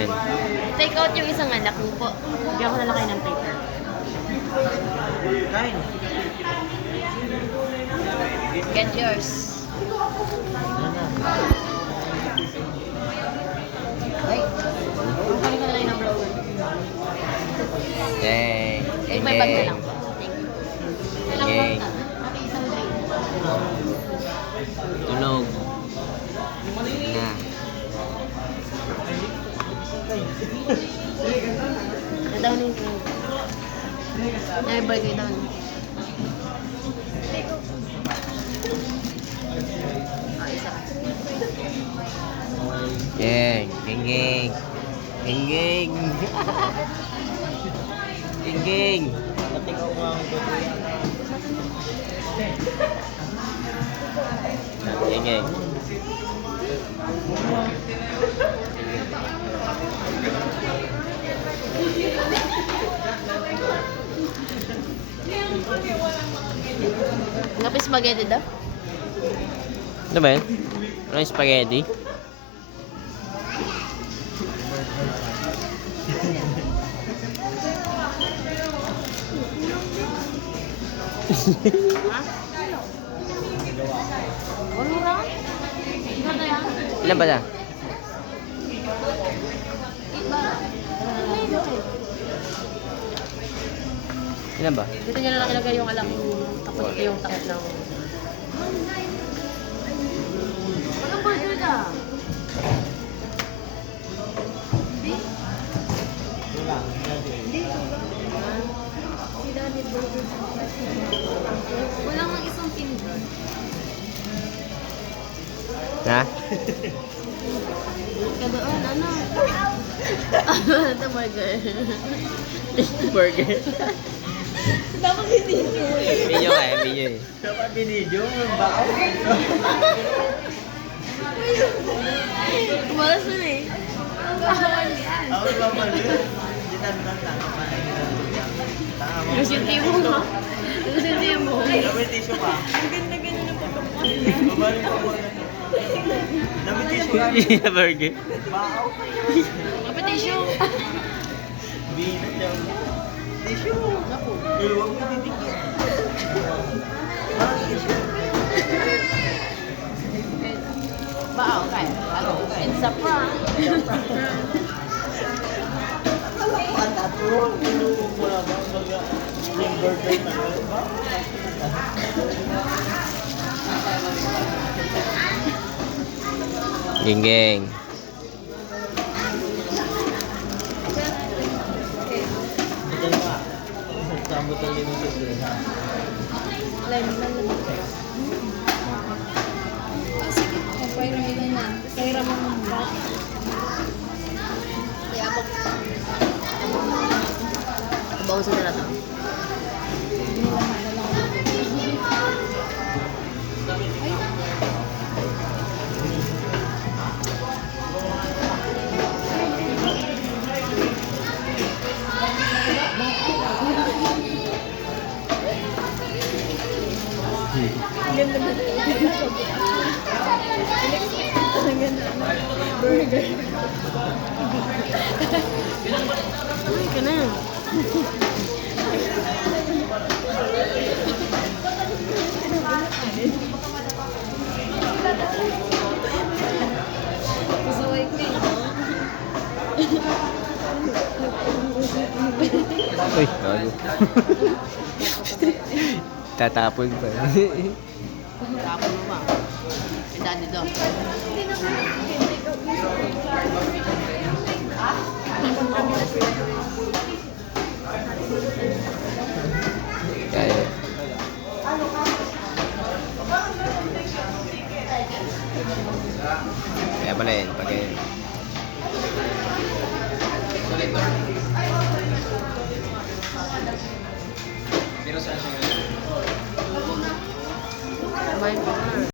Ayan. Take out yung isang anak mo po. Bigyan ko na lang kayo ng paper. Kain. Get yours. Ay. Kunin ko na lang yung number 1. Yay. Eh, may bag na lang po. Thank you. Ilang Yay. bag na? Pati isang drink. Tulog. Na. Nadaw na yung drink. Ay, birthday down. Isa ka. Yay. Ging ging. Ging ging. Ging ging. Pati ko mga Ging ging. Nga pa spaghetti daw? Ano ba yun? Ano yung spaghetti? Ha? Ano na? Ano na yan? Ilan ba na? Ilan ba? Dito nyo na lang ilagay yung alam yung tapos ito yung takot ng... Anong burger ka? Wala mang isang finger. Ha? Kadoon, ano? Ito burger. Burger. Dapat hindi nyo. Video ka eh, video eh. dapat binidyo yung bakaw. Kumalas na eh. Ako ba mali? Hindi tanda Yung sinti mo ha? Yung sinti mo. Dami tissue ka. Ang ganda-ganda ng pagkakas. Babalik ko muna. Dami tissue ka. Burger. Bakaw. Kapit tissue. Binat yung tissue. Naku. Huwag mo didikit. Bao, kaya. Ano? It's a prank. Tatlo. Inuwag mo na ba? Yung burger na. Ging ging. Diyan ka. Sabot ang limusin doon. Lime na lang. Sige, pairam mo na. Pairam mo na. Kaya ako. Bawasan nila to. Ganda ba? Ang ganda. Burger. Ay, ka na. Pasaway ko eh. Uy, gago. Tatapon pa. Tapon mo ba? Ang dami daw. Kaya. Kaya pala yun. Pag